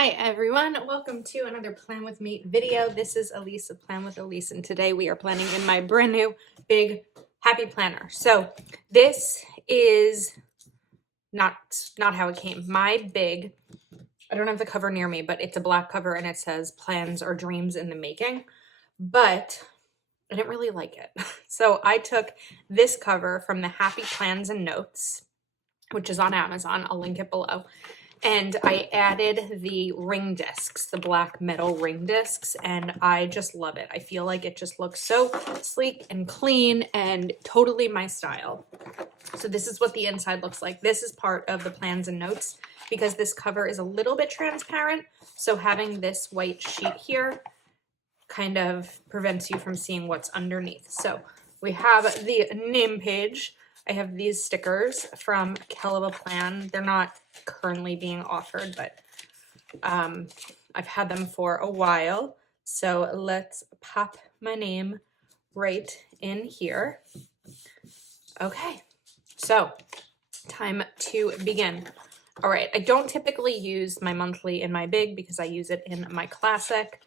Hi everyone, welcome to another Plan With Me video. This is Elise of Plan With Elise, and today we are planning in my brand new big happy planner. So this is not how it came. My big, I don't have the cover near me, but it's a black cover and it says plans or dreams in the making, but I didn't really like it. So I took this cover from the Happy Plans and Notes, which is on Amazon. I'll link it below. And I added the ring discs, the black metal ring discs, and I just love it. I feel like it just looks so sleek and clean and totally my style. So this is what the inside looks like. This is part of the plans and notes because this cover is a little bit transparent. So having this white sheet here kind of prevents you from seeing what's underneath. So we have the name page. I have these stickers from Keleva Plan. They're not currently being offered, but I've had them for a while. So let's pop my name right in here. Okay, so time to begin. All right, I don't typically use my monthly in my big because I use it in my classic.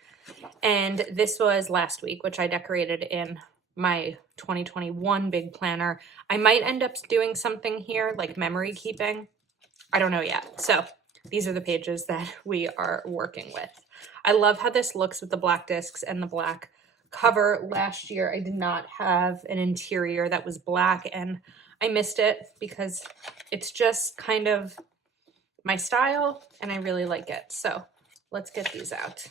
And this was last week, which I decorated in my 2021 big planner. I might end up doing something here like memory keeping. I don't know yet. So these are the pages that we are working with. I love how this looks with the black discs and the black cover. Last year, I did not have an interior that was black and I missed it because it's just kind of my style and I really like it. So let's get these out.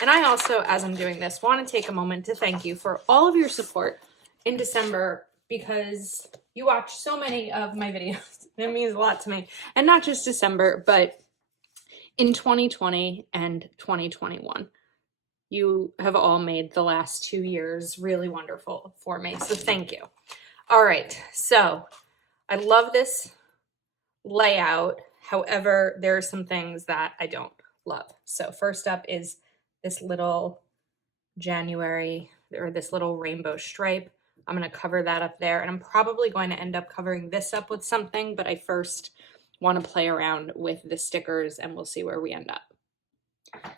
And I also, as I'm doing this, want to take a moment to thank you for all of your support in December because you watch so many of my videos. It means a lot to me. And not just December, but in 2020 and 2021. You have all made the last 2 years really wonderful for me. So thank you. All right. So I love this layout. However, there are some things that I don't love. So first up is this little January or this little rainbow stripe. I'm going to cover that up there, and I'm probably going to end up covering this up with something, but I first want to play around with the stickers and we'll see where we end up.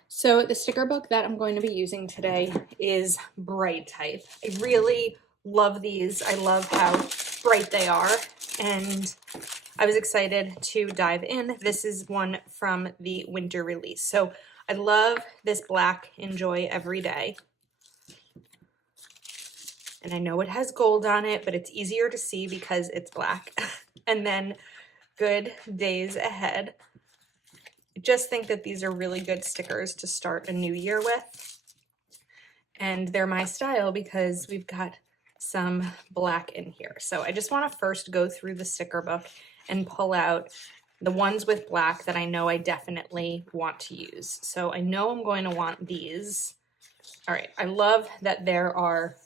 So the sticker book that I'm going to be using today is Bright Type. I really love these. I love how bright they are, and I was excited to dive in. This is one from the winter release. So I love this black Enjoy Every Day. And I know it has gold on it, but it's easier to see because it's black. And then Good Days Ahead. I just think that these are really good stickers to start a new year with. And they're my style because we've got some black in here. So I just want to first go through the sticker book and pull out the ones with black that I know I definitely want to use. So I know I'm going to want these. All right, I love that there are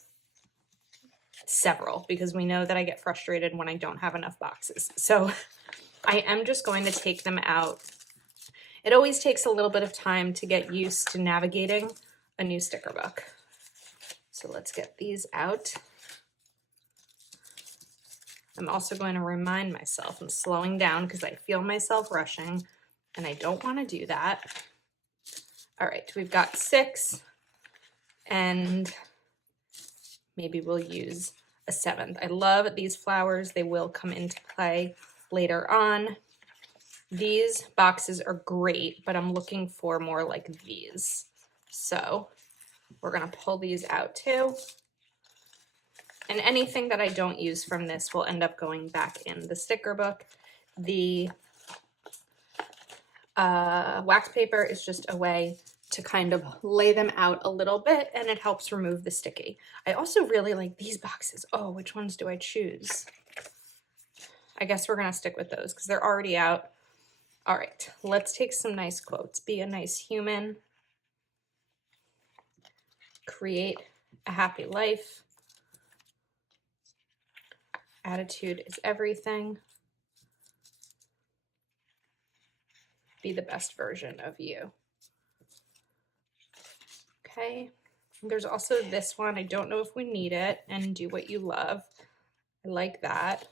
several because we know that I get frustrated when I don't have enough boxes. So I am just going to take them out. It always takes a little bit of time to get used to navigating a new sticker book. So let's get these out. I'm also going to remind myself I'm slowing down because I feel myself rushing and I don't want to do that. All right, we've got 6 and maybe we'll use a 7th. I love these flowers. They will come into play later on. These boxes are great, but I'm looking for more like these. So we're going to pull these out too. And anything that I don't use from this will end up going back in the sticker book. The wax paper is just a way to kind of lay them out a little bit, and it helps remove the sticky. I also really like these boxes. Oh, which ones do I choose? I guess we're going to stick with those because they're already out. All right, let's take some nice quotes. Be a nice human. Create a happy life. Attitude is everything. Be the best version of you. Okay. There's also this one. I don't know if we need it. And do what you love. I like that.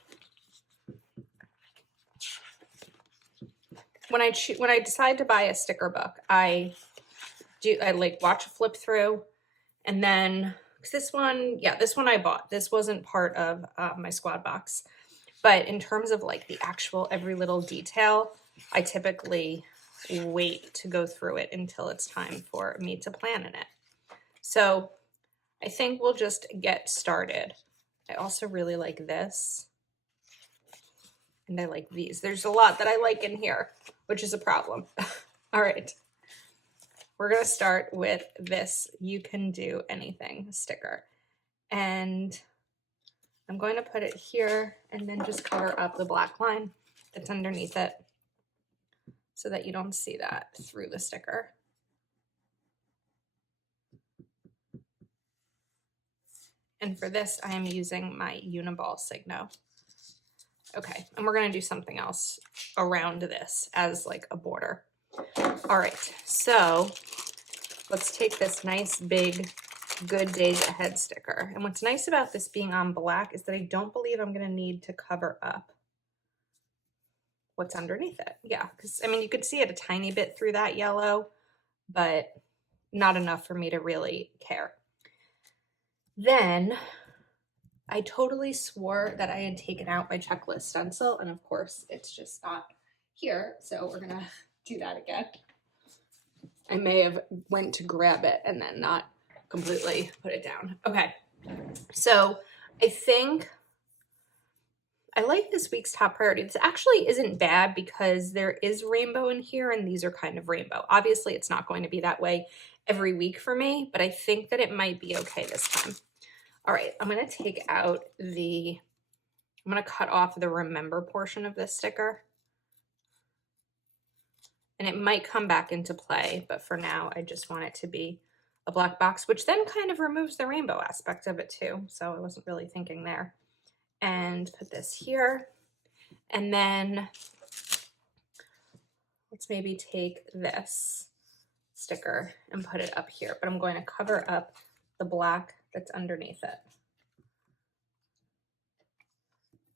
when I decide to buy a sticker book, I like watch a flip through, and then this one I bought. This wasn't part of my squad box, but in terms of like the actual every little detail, I typically wait to go through it until it's time for me to plan in it. So I think we'll just get started. I also really like this. And I like these. There's a lot that I like in here, which is a problem. All right. We're going to start with this You Can Do Anything sticker. And I'm going to put it here and then just cover up the black line that's underneath it so that you don't see that through the sticker. And for this, I am using my Uniball Signo. Okay, and we're gonna do something else around this as like a border. All right, so let's take this nice big Good Days Ahead sticker. And what's nice about this being on black is that I don't believe I'm gonna need to cover up what's underneath it. Yeah, because I mean, you could see it a tiny bit through that yellow, but not enough for me to really care. Then I totally swore that I had taken out my checklist stencil, and of course it's just not here, so we're gonna do that again. I may have went to grab it and then not completely put it down. Okay, so I think I like this week's top priority. This actually isn't bad because there is rainbow in here and these are kind of rainbow. Obviously it's not going to be that way every week for me, but I think that it might be okay this time. All right, I'm gonna take out I'm gonna cut off the remember portion of this sticker. And it might come back into play, but for now, I just want it to be a black box, which then kind of removes the rainbow aspect of it too. So I wasn't really thinking there. And put this here. And then let's maybe take this sticker and put it up here, but I'm going to cover up the black that's underneath it.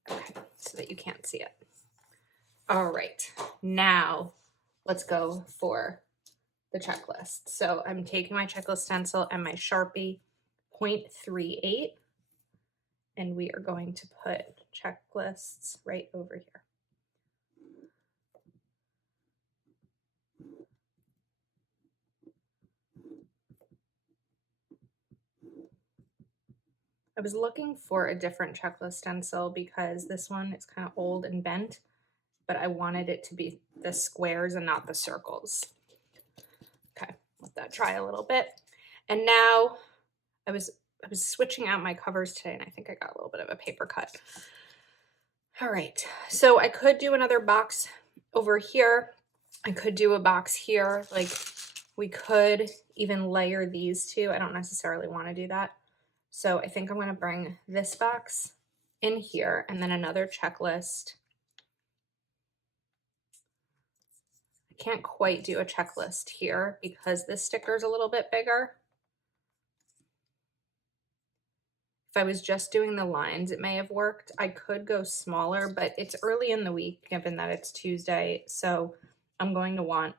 Okay, so that you can't see it. All right, now let's go for the checklist. So I'm taking my checklist stencil and my Sharpie 0.38, and we are going to put checklists right over here. I was looking for a different checklist stencil because this one is kind of old and bent, but I wanted it to be the squares and not the circles. Okay, let that dry a little bit. And now I was switching out my covers today and I think I got a little bit of a paper cut. All right, so I could do another box over here. I could do a box here. Like we could even layer these two. I don't necessarily want to do that. So I think I'm going to bring this box in here and then another checklist. I can't quite do a checklist here because this sticker is a little bit bigger. If I was just doing the lines, it may have worked. I could go smaller, but it's early in the week, given that it's Tuesday, so I'm going to want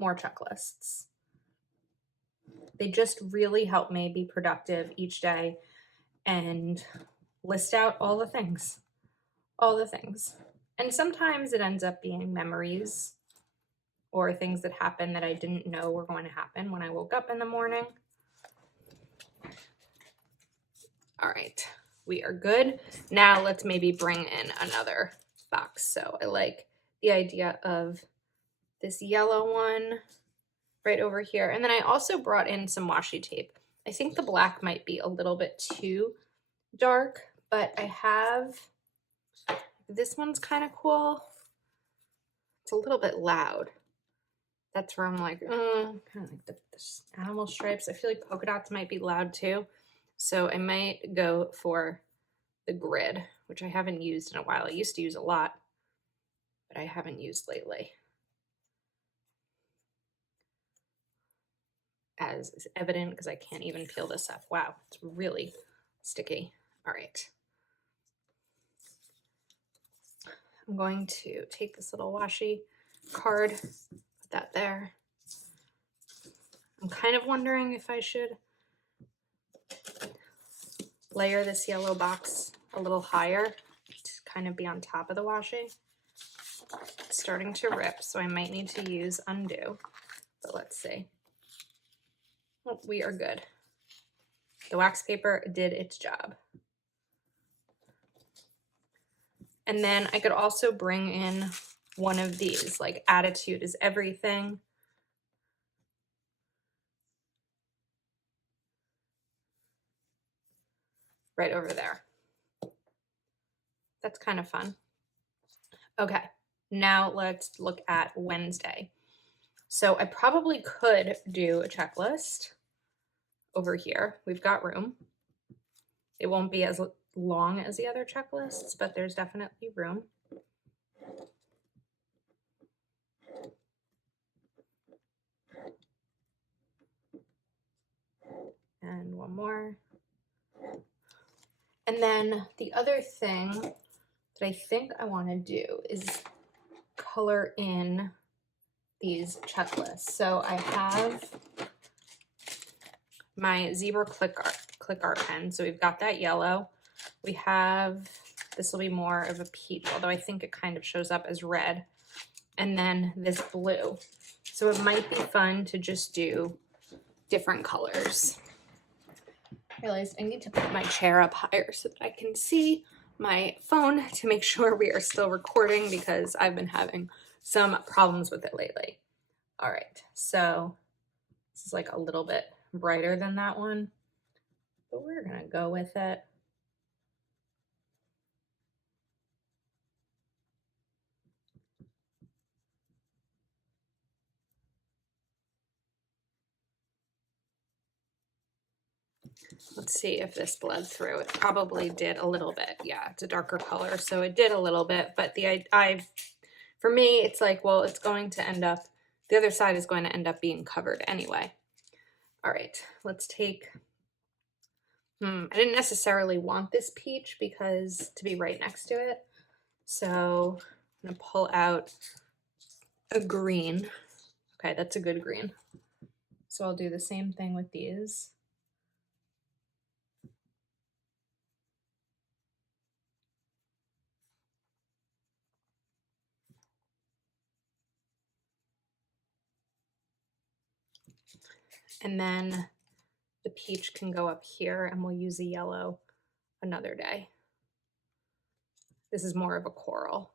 more checklists. They just really help me be productive each day and list out all the things. All the things. And sometimes it ends up being memories or things that happen that I didn't know were going to happen when I woke up in the morning. All right, we are good. Now let's maybe bring in another box. So I like the idea of this yellow one right over here. And then I also brought in some washi tape. I think the black might be a little bit too dark, but I have, this one's kind of cool. It's a little bit loud. That's where I'm like, kind of like the animal stripes. I feel like polka dots might be loud too. So I might go for the grid, which I haven't used in a while. I used to use a lot, but I haven't used lately. As is evident because I can't even peel this up. Wow, it's really sticky. All right. I'm going to take this little washi card. Put that there. I'm kind of wondering if I should layer this yellow box a little higher to kind of be on top of the washi. It's starting to rip, so I might need to use undo, but let's see. Oh, we are good. The wax paper did its job. And then I could also bring in one of these, like Attitude is Everything. Right over there. That's kind of fun. Okay, now let's look at Wednesday. So I probably could do a checklist over here. We've got room. It won't be as long as the other checklists, but there's definitely room. And one more. And then the other thing that I think I want to do is color in these checklists. So I have my Zebra click art pen. So we've got that yellow. We have, this will be more of a peach, although I think it kind of shows up as red. And then this blue. So it might be fun to just do different colors. I realized I need to put my chair up higher so that I can see my phone to make sure we are still recording, because I've been having some problems with it lately. All right, so this is like a little bit brighter than that one, but we're gonna go with it. Let's see if this bled through. It probably did a little bit. Yeah, it's a darker color, so it did a little bit, but for me, it's like, well, it's going to end up, the other side is going to end up being covered anyway. All right, let's take, I didn't necessarily want this peach because to be right next to it. So I'm gonna pull out a green. Okay, that's a good green. So I'll do the same thing with these. And then the peach can go up here, and we'll use a yellow another day. This is more of a coral,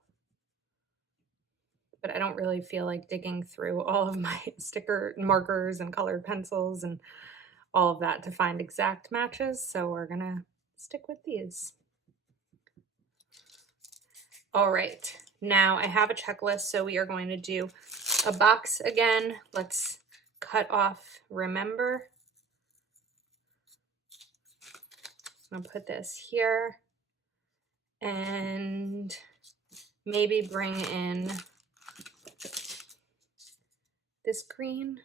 but I don't really feel like digging through all of my sticker markers and colored pencils and all of that to find exact matches. So we're gonna stick with these. All right, now I have a checklist, so we are going to do a box again. Let's cut off Remember. I'm gonna put this here and maybe bring in this green.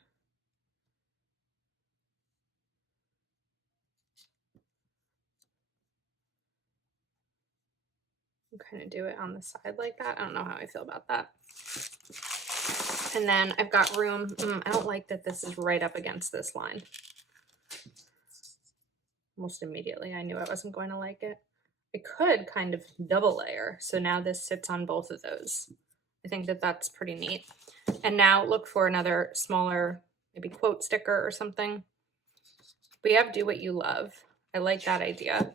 I'm kind of do it on the side like that. I don't know how I feel about that. And then I've got room. I don't like that this is right up against this line. Almost immediately I knew I wasn't going to like it. I could kind of double layer, so now this sits on both of those. I think that that's pretty neat. And now look for another smaller, maybe quote sticker or something. We have Do What You Love. I like that idea.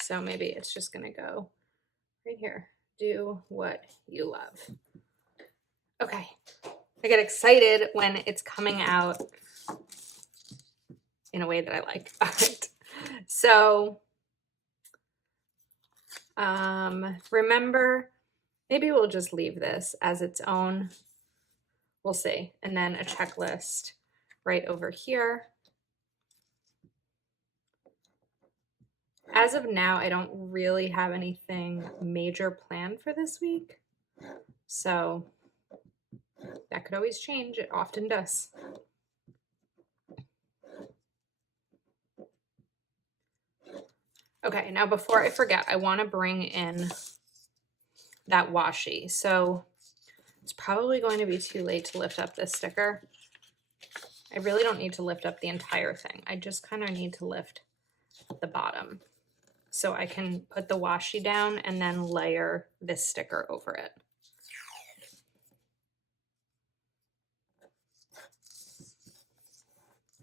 So maybe it's just gonna go right here. Do what you love. Okay, I get excited when it's coming out in a way that I like. All right, so Remember, maybe we'll just leave this as its own. We'll see. And then a checklist right over here. As of now, I don't really have anything major planned for this week. So that could always change. It often does. Okay, now before I forget, I want to bring in that washi. So it's probably going to be too late to lift up this sticker. I really don't need to lift up the entire thing. I just kind of need to lift the bottom so I can put the washi down and then layer this sticker over it.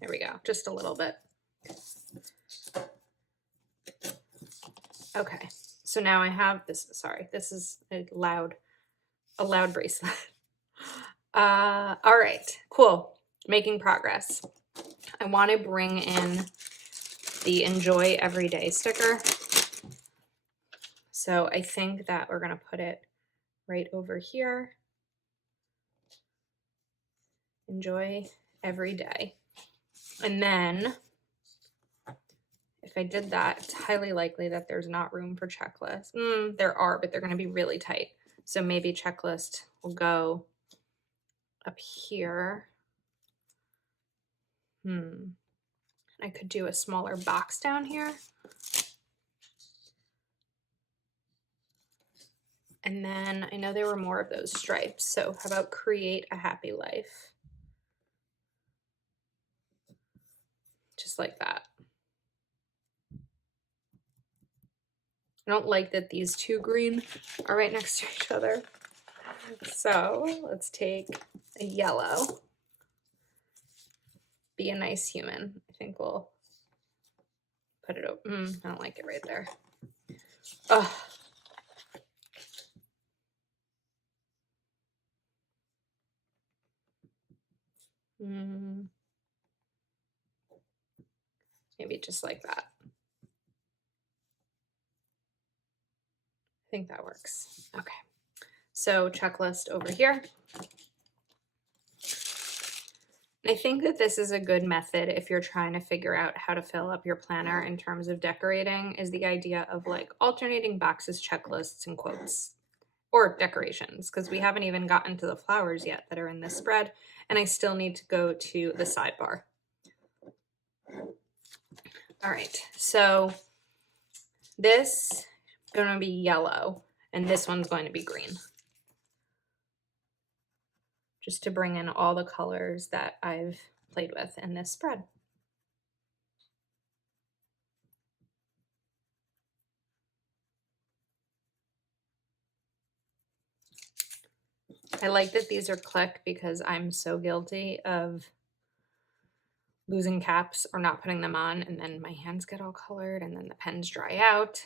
There we go, just a little bit. Okay, so now I have this, sorry, this is a loud bracelet. All right, cool, making progress. I want to bring in the Enjoy Everyday sticker. So I think that we're gonna put it right over here. Enjoy every day. And then if I did that, it's highly likely that there's not room for checklist. There are, but they're gonna be really tight. So maybe checklist will go up here. I could do a smaller box down here. And then I know there were more of those stripes. So how about create a happy life? Just like that. I don't like that these two green are right next to each other. So let's take a yellow. Be a nice human. I think we'll put it over. I don't like it right there. Ugh. Maybe just like that. I think that works. Okay. So checklist over here. I think that this is a good method if you're trying to figure out how to fill up your planner in terms of decorating, is the idea of like alternating boxes, checklists, and quotes, or decorations, because we haven't even gotten to the flowers yet that are in this spread, and I still need to go to the sidebar. All right, so this is going to be yellow, and this one's going to be green. Just to bring in all the colors that I've played with in this spread. I like that these are click because I'm so guilty of losing caps or not putting them on, and then my hands get all colored and then the pens dry out.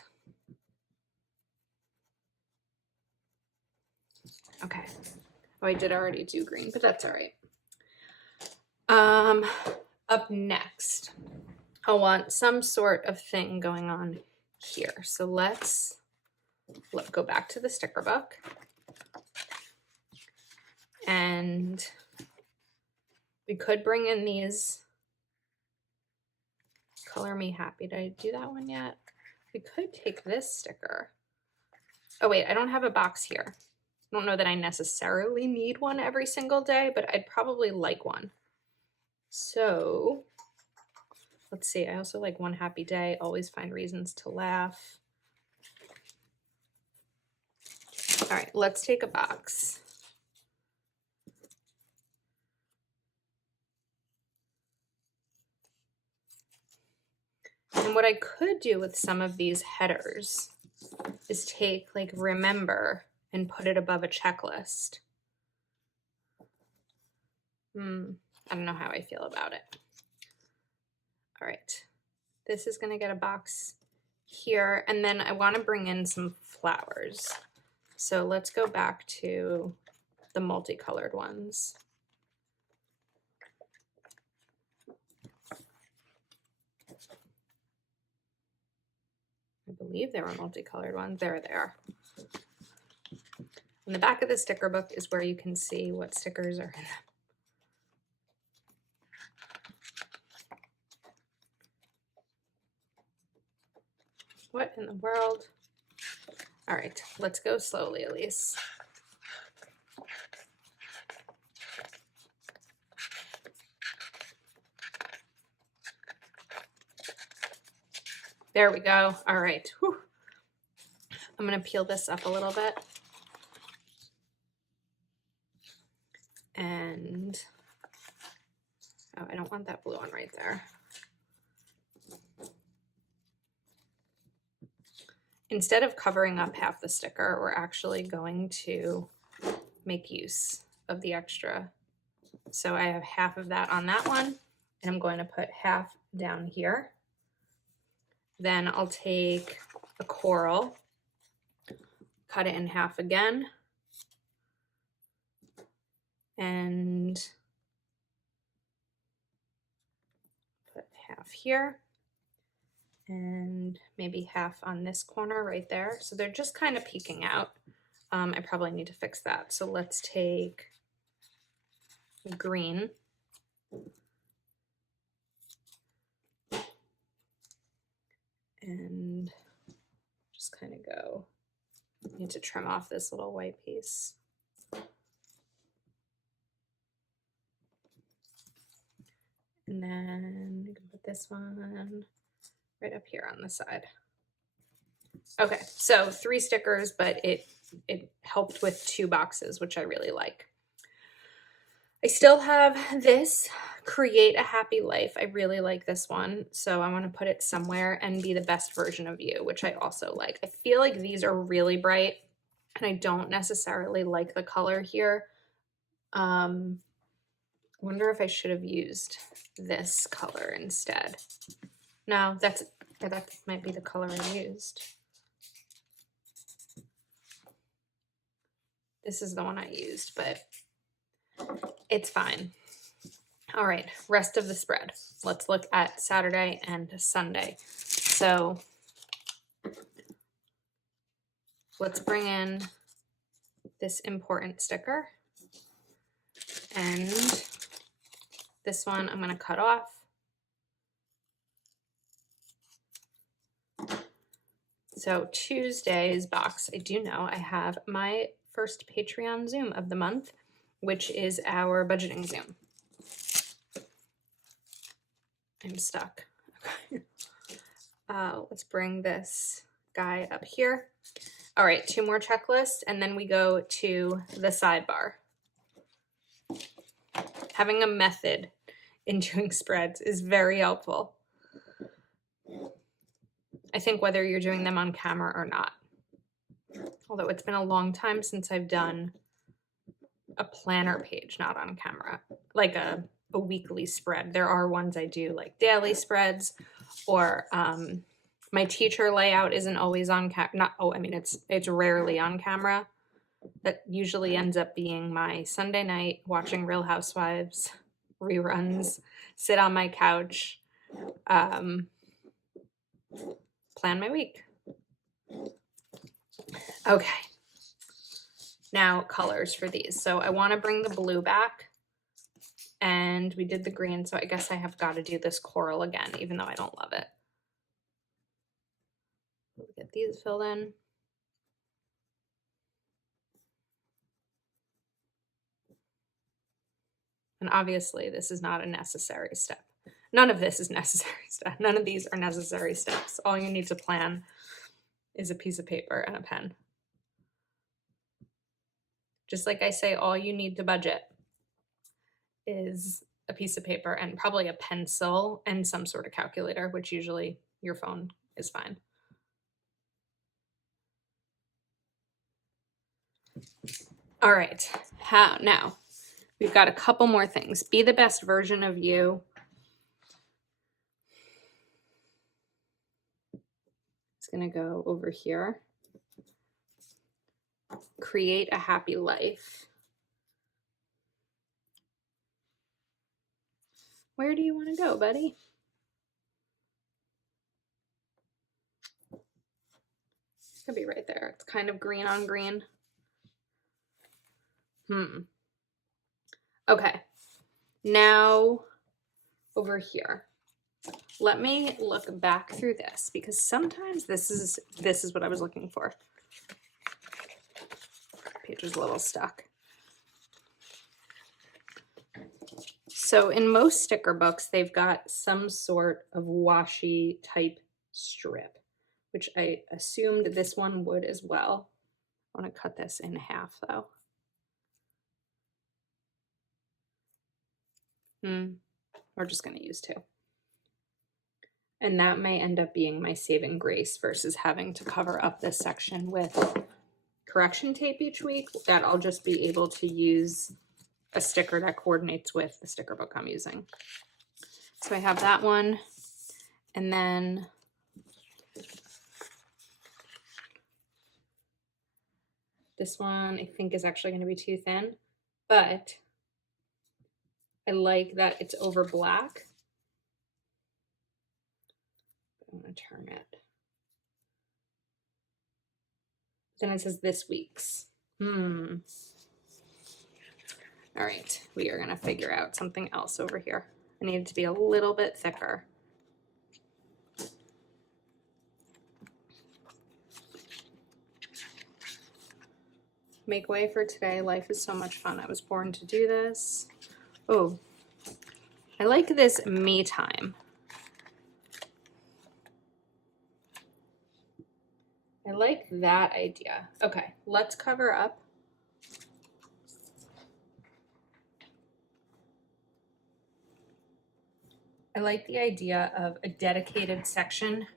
Okay. Oh, I did already do green, but that's all right. Up next, I want some sort of thing going on here. So let's go back to the sticker book. And we could bring in these Color Me Happy. Did I do that one yet? We could take this sticker. Oh wait, I don't have a box here. I don't know that I necessarily need one every single day, but I'd probably like one. So let's see. I also like One Happy Day. Always find reasons to laugh. All right, let's take a box. And what I could do with some of these headers is take like remember and put it above a checklist. I don't know how I feel about it. All right, this is gonna get a box here, and then I want to bring in some flowers. So let's go back to the multicolored ones. I believe they were multicolored ones. There they are. In the back of the sticker book is where you can see what stickers are in them. What in the world? All right, let's go slowly, Elise. There we go. All right. Whew. I'm going to peel this up a little bit. And, oh, I don't want that blue one right there. Instead of covering up half the sticker, we're actually going to make use of the extra. So I have half of that on that one, and I'm going to put half down here. Then I'll take a coral, cut it in half again, and put half here, and maybe half on this corner right there. So they're just kind of peeking out. I probably need to fix that. So let's take green. And just kind of go, need to trim off this little white piece. And then you can put this one right up here on the side. Okay, so 3 stickers, but it helped with 2 boxes, which I really like. I still have this Create a Happy Life. I really like this one, so I want to put it somewhere, and Be the Best Version of You, which I also like. I feel like these are really bright, and I don't necessarily like the color here. I wonder if I should have used this color instead. No, that might be the color I used. This is the one I used, but it's fine. All right, rest of the spread. Let's look at Saturday and Sunday. So let's bring in this important sticker. And this one I'm going to cut off. So Tuesday's box, I do know I have my first Patreon Zoom of the month, which is our budgeting Zoom. I'm stuck. Okay. Let's bring this guy up here. All right, 2 more checklists, and then we go to the sidebar. Having a method in doing spreads is very helpful. I think whether you're doing them on camera or not. Although it's been a long time since I've done a planner page, not on camera, like a weekly spread. There are ones I do like daily spreads, or my teacher layout isn't always on it's rarely on camera. That usually ends up being my Sunday night watching Real Housewives reruns, sit on my couch, plan my week. Okay. Now colors for these. So I want to bring the blue back, and we did the green, so I guess I have got to do this coral again, even though I don't love it. We'll get these filled in. And obviously this is not a necessary step. None of this is necessary step. None of these are necessary steps. All you need to plan is a piece of paper and a pen. Just like I say, all you need to budget is a piece of paper and probably a pencil and some sort of calculator, which usually your phone is fine. All right, now we've got a couple more things. Be the best version of you. It's gonna go over here. Create a happy life. Where do you want to go, buddy? It's gonna be right there. It's kind of green on green. Okay, now over here. Let me look back through this, because sometimes this is what I was looking for. Page is a little stuck. So in most sticker books, they've got some sort of washi type strip, which I assumed this one would as well. I want to cut this in half though. We're just going to use 2. And that may end up being my saving grace versus having to cover up this section with correction tape each week. That I'll just be able to use a sticker that coordinates with the sticker book I'm using. So I have that one. And then this one I think is actually going to be too thin, but I like that it's over black. I'm going to turn it. Then it says this week's. All right, we are going to figure out something else over here. I need it to be a little bit thicker. Make way for today. Life is so much fun. I was born to do this. Oh, I like this me time. I like that idea. Okay, let's cover up. I like the idea of a dedicated section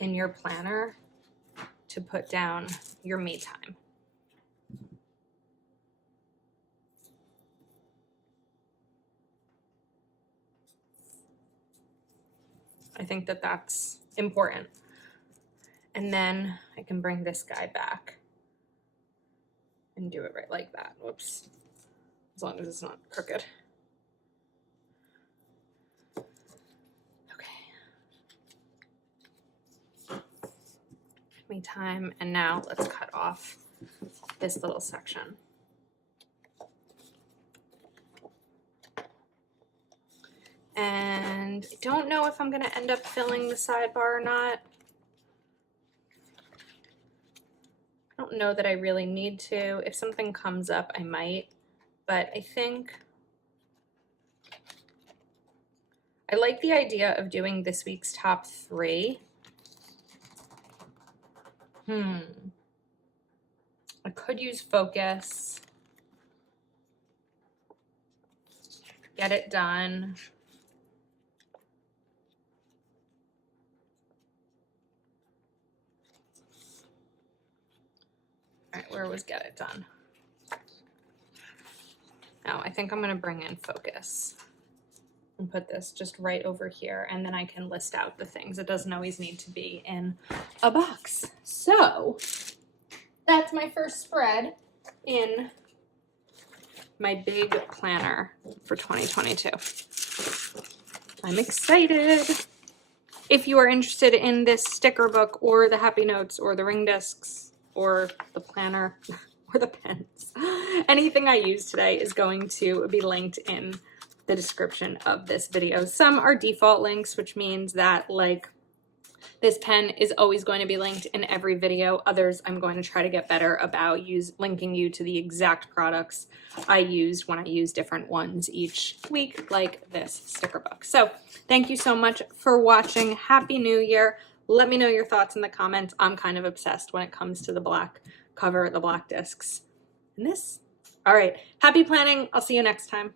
in your planner to put down your me time. I think that that's important. And then I can bring this guy back and do it right like that. Whoops. As long as it's not crooked. Okay. Me time. And now let's cut off this little section. And I don't know if I'm going to end up filling the sidebar or not. I don't know that I really need to. If something comes up, I might. But I think I like the idea of doing this week's top 3. I could use focus. Get it done. All right, where was get it done? Oh, I think I'm gonna bring in focus and put this just right over here, and then I can list out the things. It doesn't always need to be in a box. So that's my first spread in my big planner for 2022. I'm excited. If you are interested in this sticker book or the Happy Notes or the ring discs or the planner or the pens, anything I use today is going to be linked in the description of this video. Some are default links, which means that like this pen is always going to be linked in every video. Others I'm going to try to get better about linking you to the exact products I used when I use different ones each week, like this sticker book. So thank you so much for watching. Happy New Year. Let me know your thoughts in the comments. I'm kind of obsessed when it comes to the black cover, the black discs, and this. All right, happy planning. I'll see you next time.